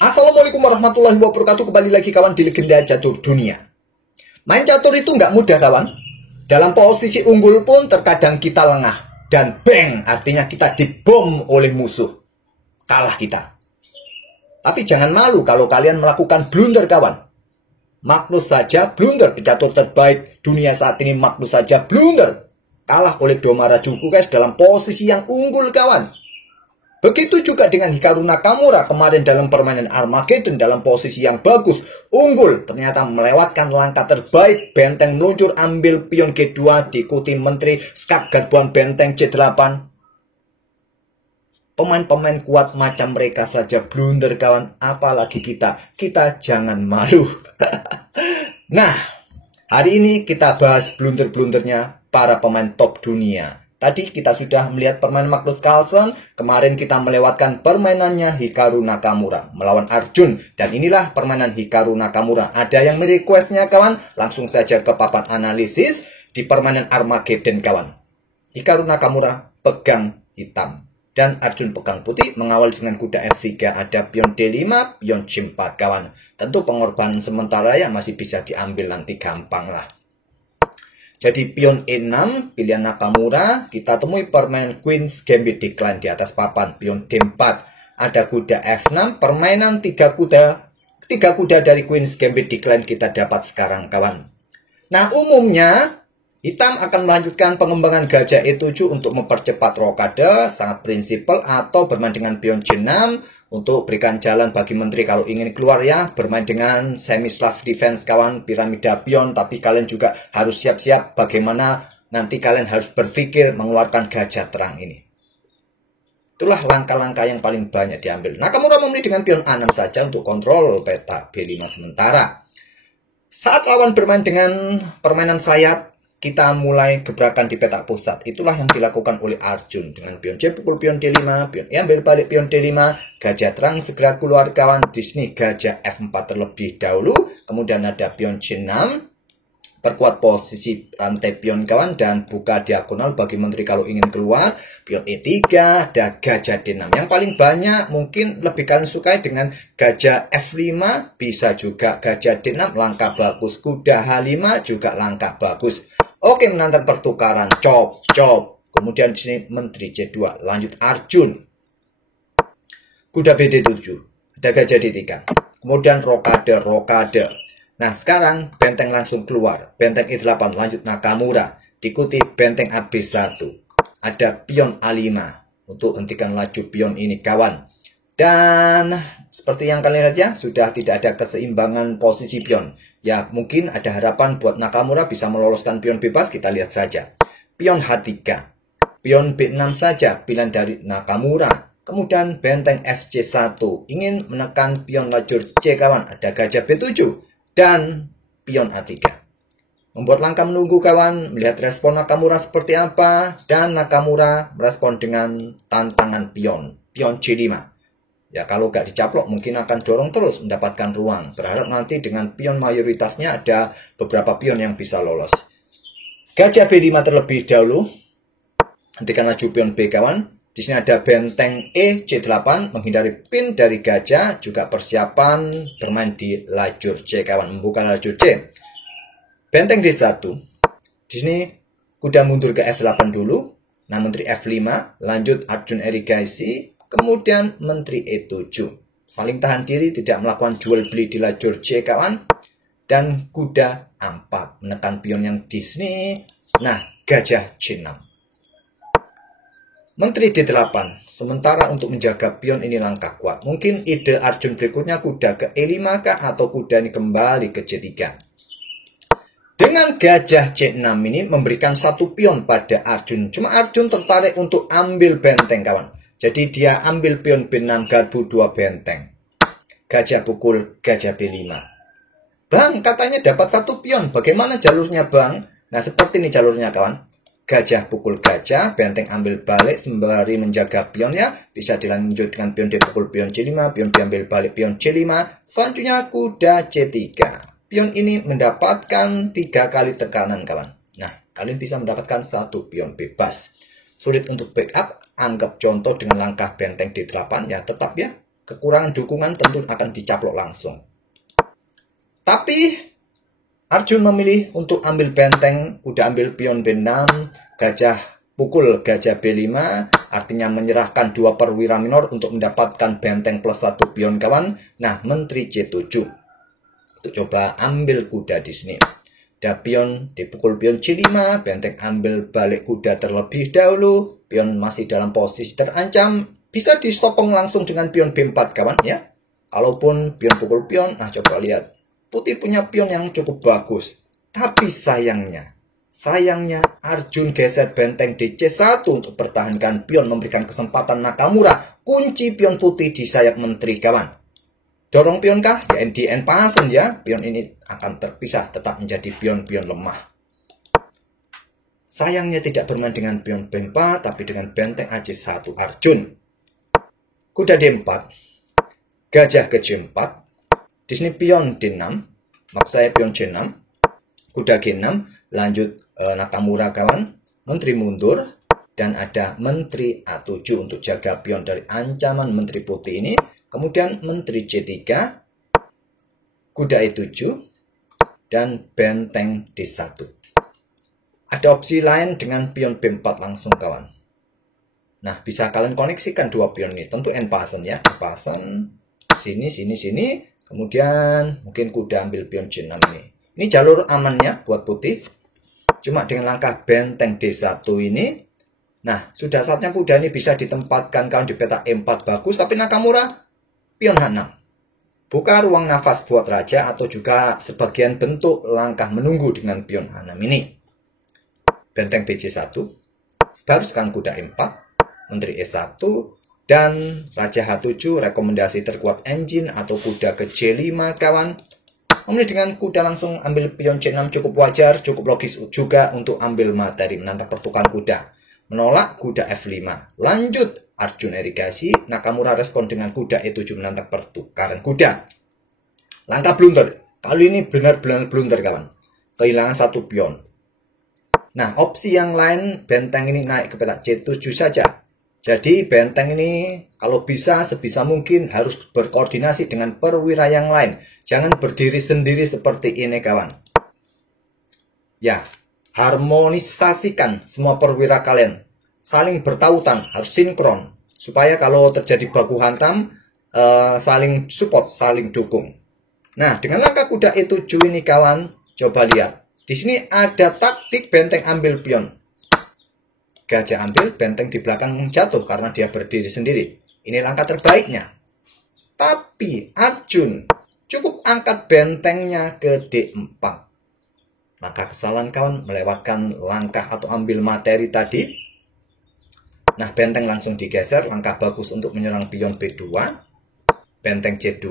Assalamualaikum warahmatullahi wabarakatuh. Kembali lagi kawan di Legenda Catur Dunia. Main catur itu nggak mudah kawan. Dalam posisi unggul pun terkadang kita lengah. Dan bang, artinya kita dibom oleh musuh. Kalah kita. Tapi jangan malu kalau kalian melakukan blunder kawan. Magnus saja blunder. Pecatur terbaik dunia saat ini Magnus saja blunder. Kalah oleh Domara Juku guys dalam posisi yang unggul kawan. Begitu juga dengan Hikaru Nakamura kemarin dalam permainan Armageddon dalam posisi yang bagus, unggul, ternyata melewatkan langkah terbaik, benteng meluncur, ambil pion G2, diikuti menteri, skak garbuan benteng C8. Pemain-pemain kuat macam mereka saja blunder kawan, apalagi kita jangan malu. Nah, hari ini kita bahas blunder-blundernya para pemain top dunia. Tadi kita sudah melihat permainan Magnus Carlsen. Kemarin kita melewatkan permainannya Hikaru Nakamura melawan Arjun. Dan inilah permainan Hikaru Nakamura. Ada yang merequestnya kawan. Langsung saja ke papan analisis. Di permainan Armageddon kawan. Hikaru Nakamura pegang hitam. Dan Arjun pegang putih. Mengawal dengan kuda F3. Ada pion D5, pion C4 kawan. Tentu pengorbanan sementara ya masih bisa diambil nanti gampang lah. Jadi pion E6, pilihan Nakamura, kita temui permainan Queen's Gambit Decline di atas papan. Pion D4, ada kuda F6, permainan tiga kuda dari Queen's Gambit Decline kita dapat sekarang kawan. Nah umumnya, hitam akan melanjutkan pengembangan gajah E7 untuk mempercepat rokade, sangat prinsipal, atau bermain dengan pion C6, untuk berikan jalan bagi menteri kalau ingin keluar ya. Bermain dengan semi-slav defense kawan, piramida pion. Tapi kalian juga harus siap-siap bagaimana nanti kalian harus berpikir mengeluarkan gajah terang ini. Itulah langkah-langkah yang paling banyak diambil. Nakamura memilih dengan pion A6 saja untuk kontrol peta B5 sementara. Saat lawan bermain dengan permainan sayap, kita mulai gebrakan di petak pusat. Itulah yang dilakukan oleh Arjun. Dengan pion C pukul pion D5, pion E ambil balik pion D5, gajah terang segera keluar kawan. Di sini gajah F4 terlebih dahulu. Kemudian ada pion C6. Perkuat posisi rantai pion kawan dan buka diagonal bagi menteri kalau ingin keluar. Pion E3, ada gajah D6. Yang paling banyak mungkin lebih kalian sukai dengan gajah F5. Bisa juga gajah D6, langkah bagus. Kuda H5 juga langkah bagus. Oke, menantang pertukaran, chop. Kemudian di sini menteri C2, lanjut Arjun. Kuda BD7, ada gajah D3. Kemudian rokade. Nah, sekarang benteng langsung keluar. Benteng E8, lanjut Nakamura. Diikuti benteng AB1. Ada pion A5 untuk hentikan laju pion ini kawan. Dan seperti yang kalian lihat ya, sudah tidak ada keseimbangan posisi pion. Ya, mungkin ada harapan buat Nakamura bisa meloloskan pion bebas, kita lihat saja. Pion H3, pion B6 saja, pilihan dari Nakamura. Kemudian benteng FC1, ingin menekan pion lajur C kawan, ada gajah B7. Dan pion A3. Membuat langkah menunggu kawan, melihat respon Nakamura seperti apa. Dan Nakamura merespon dengan tantangan pion C5. Ya kalau gak dicaplok mungkin akan dorong terus mendapatkan ruang. Berharap nanti dengan pion mayoritasnya ada beberapa pion yang bisa lolos. Gajah B5 terlebih dahulu. Hentikan laju pion B kawan. Di sini ada benteng E C8 menghindari pin dari gajah. Juga persiapan bermain di lajur C kawan. Membuka lajur C. Benteng D1. Di sini kuda mundur ke F8 dulu. Nah menteri F5. Lanjut Arjun Erigaisi. Kemudian menteri E7. Saling tahan diri, tidak melakukan jual beli di lajur C kawan. Dan kuda A4 menekan pion yang di sini. Nah, gajah C6. Menteri D8. Sementara untuk menjaga pion ini langkah kuat. Mungkin ide Arjun berikutnya kuda ke E5 kah atau kuda ini kembali ke C3. Dengan gajah C6 ini memberikan satu pion pada Arjun. Cuma Arjun tertarik untuk ambil benteng kawan. Jadi dia ambil pion B6 garbu 2 benteng. Gajah pukul gajah B5. Bang, katanya dapat satu pion. Bagaimana jalurnya bang? Nah seperti ini jalurnya kawan. Gajah pukul gajah, benteng ambil balik sembari menjaga pionnya. Bisa dilanjut dengan pion D pukul pion C5, pion D ambil balik pion C5. Selanjutnya kuda C3. Pion ini mendapatkan 3 kali tekanan kawan. Nah, kalian bisa mendapatkan satu pion bebas. Sulit untuk backup, anggap contoh dengan langkah benteng D8 ya tetap ya. kekurangan dukungan tentu akan dicaplok langsung. Tapi Arjun memilih untuk ambil benteng, udah ambil pion B6, gajah pukul gajah B5, artinya menyerahkan 2 perwira minor untuk mendapatkan benteng plus 1 pion kawan. Nah, menteri C7. Untuk coba ambil kuda di sini. Ada pion dipukul pion C5, benteng ambil balik kuda terlebih dahulu, pion masih dalam posisi terancam, bisa disokong langsung dengan pion B4 kawan ya. Kalaupun pion pukul pion, nah coba lihat. Putih punya pion yang cukup bagus. Tapi sayangnya Arjun geser benteng di C1 untuk pertahankan pion, memberikan kesempatan Nakamura kunci pion putih di sayap menteri kawan. Dorong pion kah? Ya di end pasen ya. Pion ini akan terpisah, tetap menjadi pion-pion lemah. Sayangnya tidak bermain dengan pion B4, tapi dengan benteng AC1 Arjun. Kuda D4, gajah ke J4. Di sini pion D6, maksud saya pion C6, kuda G6, lanjut Nakamura kawan, menteri mundur, dan ada menteri A7 untuk jaga pion dari ancaman menteri putih ini. Kemudian menteri C3, kuda E7, dan benteng D1. Ada opsi lain dengan pion B4 langsung kawan. Nah, bisa kalian koneksikan dua pion ini, tentu end pasen ya, pasen sini, sini, sini. Kemudian mungkin kuda ambil pion C6 ini. Ini jalur amannya buat putih. Cuma dengan langkah benteng D1 ini. Nah, sudah saatnya kuda ini bisa ditempatkan kalau di peta E4 bagus. Tapi Nakamura pion H6. Buka ruang nafas buat raja atau juga sebagian bentuk langkah menunggu dengan pion H6 ini. Benteng BC1. Sebaruskan kuda E4. Menteri E1. Dan Raja H7 rekomendasi terkuat engine atau kuda ke J5 kawan. Kemudian dengan kuda langsung ambil pion C6 cukup wajar, cukup logis juga untuk ambil materi menantang pertukaran kuda. Menolak kuda F5. Lanjut Arjun irigasi, Nakamura respon dengan kuda E7 menantang pertukaran kuda. Langkah blunder. Kali ini benar-benar blunder kawan. Kehilangan satu pion. Nah, opsi yang lain benteng ini naik ke peta C7 saja. Jadi benteng ini kalau bisa sebisa mungkin harus berkoordinasi dengan perwira yang lain. Jangan berdiri sendiri seperti ini kawan. Ya, harmonisasikan semua perwira kalian. Saling bertautan, harus sinkron. Supaya kalau terjadi baku hantam, saling support, saling dukung. Nah, dengan langkah kuda E7 ini kawan, coba lihat. Di sini ada taktik benteng ambil pion. Gajah ambil, benteng di belakang jatuh karena dia berdiri sendiri. Ini langkah terbaiknya. Tapi Arjun cukup angkat bentengnya ke D4. Langkah kesalahan kawan melewatkan langkah atau ambil materi tadi. Nah, benteng langsung digeser. Langkah bagus untuk menyerang pion B2. Benteng C2.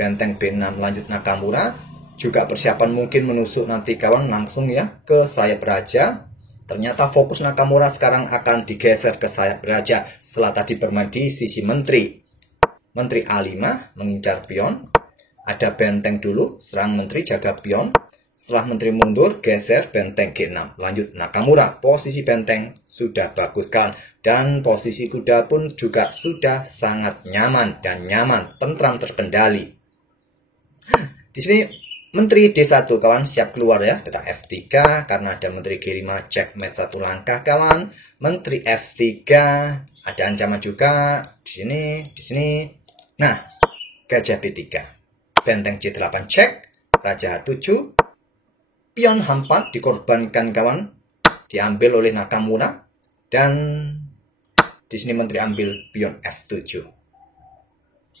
Benteng B6 lanjut Nakamura. Juga persiapan mungkin menusuk nanti kawan langsung ya ke sayap raja. Ternyata fokus Nakamura sekarang akan digeser ke sayap raja setelah tadi bermain di sisi menteri. Menteri A5 mengincar pion. Ada benteng dulu, serang menteri, jaga pion. Setelah menteri mundur, geser benteng G6. Lanjut Nakamura, posisi benteng sudah bagus kan. Dan posisi kuda pun juga sudah sangat nyaman dan nyaman, tentram terkendali. Di sini Menteri D1 kawan siap keluar ya. Kita F3 karena ada Menteri G5 checkmate satu langkah kawan. Menteri F3 ada ancaman juga di sini. Nah, gajah B3. Benteng C8 check, Raja H7. Pion H4 dikorbankan kawan. Diambil oleh Nakamura dan di sini Menteri ambil pion F7.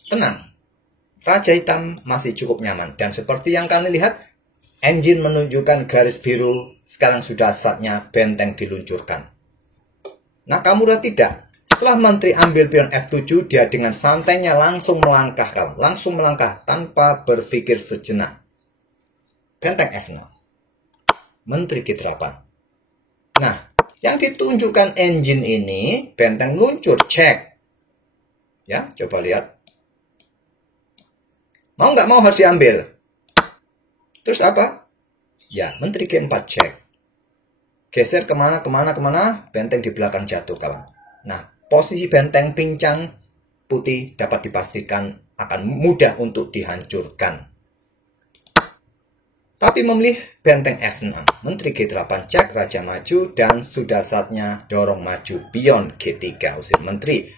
Tenang. Raja hitam masih cukup nyaman. Dan seperti yang kalian lihat, engine menunjukkan garis biru. Sekarang sudah saatnya benteng diluncurkan. Nakamura tidak. Setelah menteri ambil pion F7, dia dengan santainya langsung melangkah kawan. Langsung melangkah tanpa berpikir sejenak. Benteng F6. Menteri G8. Nah, yang ditunjukkan engine ini, benteng luncur, cek. Ya, coba lihat. Mau nggak mau harus diambil. Terus apa? Ya, Menteri G4 cek. Geser kemana, benteng di belakang jatuh kawan. Nah, posisi benteng pincang putih dapat dipastikan akan mudah untuk dihancurkan. Tapi memilih benteng F6, Menteri G8 cek Raja maju dan sudah saatnya dorong maju pion G3 usir Menteri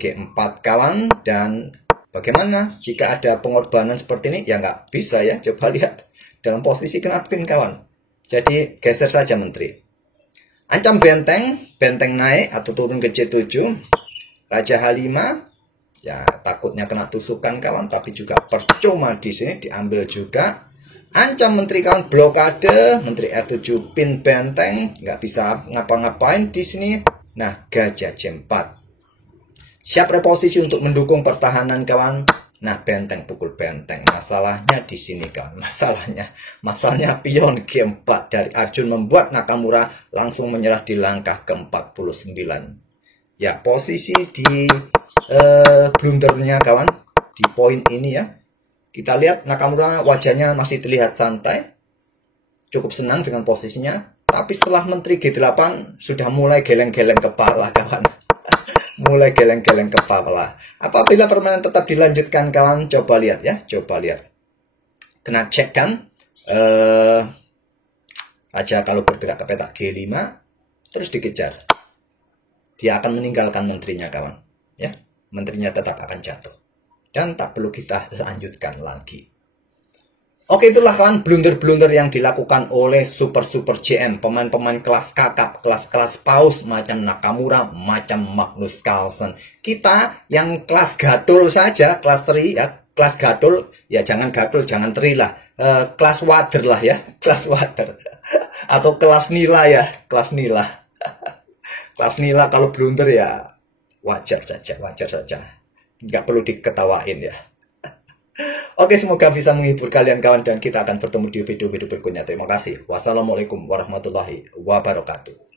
G4 kawan. Dan bagaimana jika ada pengorbanan seperti ini? Ya nggak bisa ya, coba lihat dalam posisi kena pin kawan. Jadi geser saja Menteri. Ancam benteng naik atau turun ke C7. Raja H5, ya takutnya kena tusukan kawan, tapi juga percuma di sini diambil juga. Ancam Menteri kawan blokade, Menteri F7 pin benteng, nggak bisa ngapa-ngapain di sini. Nah, gajah J4. Siap reposisi untuk mendukung pertahanan kawan. Nah, benteng pukul benteng. Masalahnya di sini kawan. Masalahnya pion G4 dari Arjun membuat Nakamura langsung menyerah di langkah ke-49. Ya, posisi di blundernya kawan di poin ini ya. Kita lihat Nakamura wajahnya masih terlihat santai, cukup senang dengan posisinya. Tapi setelah Menteri G8 sudah mulai geleng-geleng kepala kawan. Mulai geleng-geleng kepala. Apabila permainan tetap dilanjutkan kawan, coba lihat ya, coba lihat. Kena cek kan, Raja kalau bergerak ke petak G5, terus dikejar. Dia akan meninggalkan menterinya kawan. Ya, menterinya tetap akan jatuh. Dan tak perlu kita lanjutkan lagi. Oke, itulah kawan blunder-blunder yang dilakukan oleh super GM, pemain-pemain kelas kakap, kelas paus macam Nakamura, macam Magnus Carlsen. Kita yang kelas gadul saja, kelas teri ya, kelas gadul ya, jangan gadul, jangan teri lah, kelas water lah ya, kelas water atau kelas nila ya, kelas nila. Kelas nila kalau blunder ya wajar saja. Nggak perlu diketawain ya. Oke, semoga bisa menghibur kalian kawan, dan kita akan bertemu di video-video berikutnya. Terima kasih. Wassalamualaikum warahmatullahi wabarakatuh.